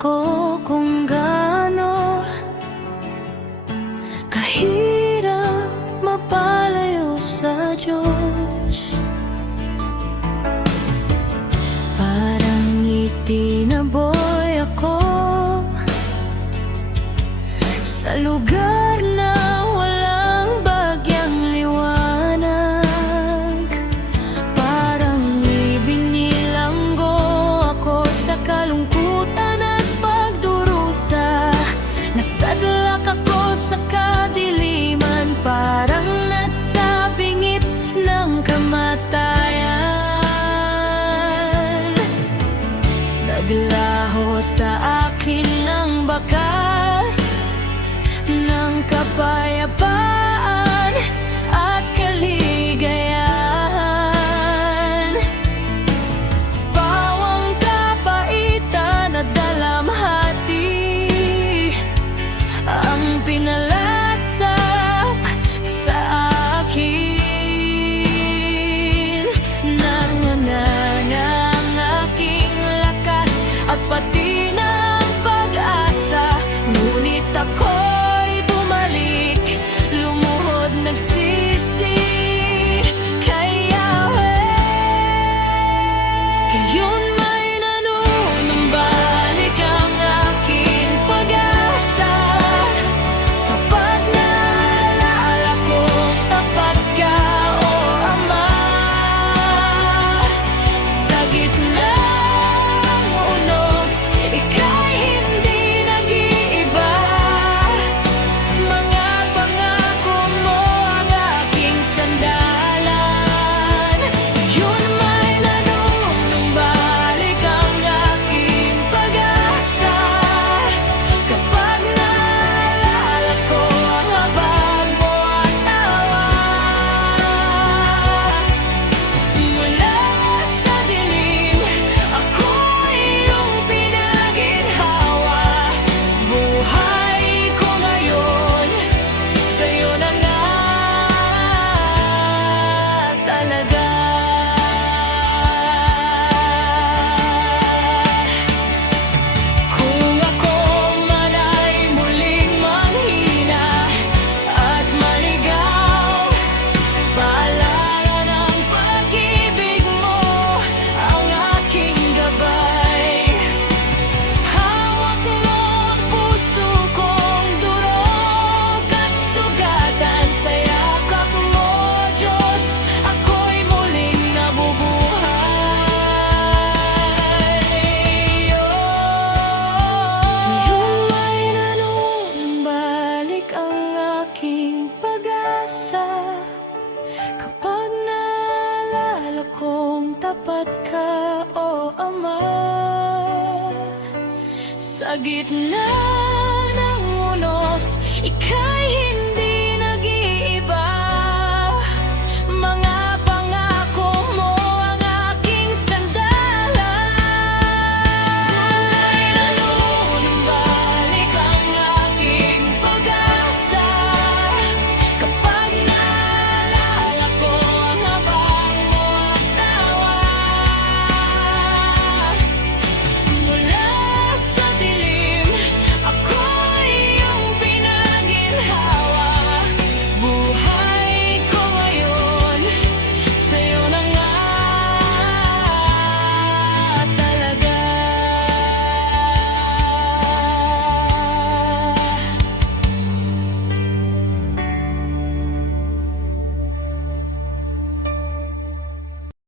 ko kung gaano kahirap mapalayo sa Diyos. Parang itinaboy ako sa lugar na walang bagyang liwanag. Parang ibinilanggo ako sa kalungkutan at pagdurusa. Nasadlak ako sa kadiliman, parang nasa bingit ng kamatayan. Naglaho sa akin ng bakas ng kapayapaan at kaligayahan. Pawang kapaitan at dalamhati ang pinalasap sa akin. Nanganan ang aking lakas at pati ng pag-asa, ngunit ako'y bumalik, lumuhod nagsisi kay Yahweh. Ngayon may nanunumbalik ang aking pag-asa, kapag naalala kong tapat ka, O Ama. Sa gitna ng unos, ika'y hindi nag-iiba. Mga pangako mo ang aking sandalan. Yun may nanunumbalik ang aking pag-asa, kapag naalala ko ang habag mo at tawa. Mula sa dilim, ako iyong pinaginhawa. Buhay ko ngayon, sa'yo na nga talaga. Kung ako man ay muling manghina at maligaw, paalala ng pag-ibig mo ang aking gabay. Hawak mo ang puso kong durog at sugatan, sa yakap mo, Diyos, ako'y muling nabubuhay. Ngayon may nanunumbalik ang aking pag-asa, kapag naalala kong tapat ka, O Ama. Sa gitna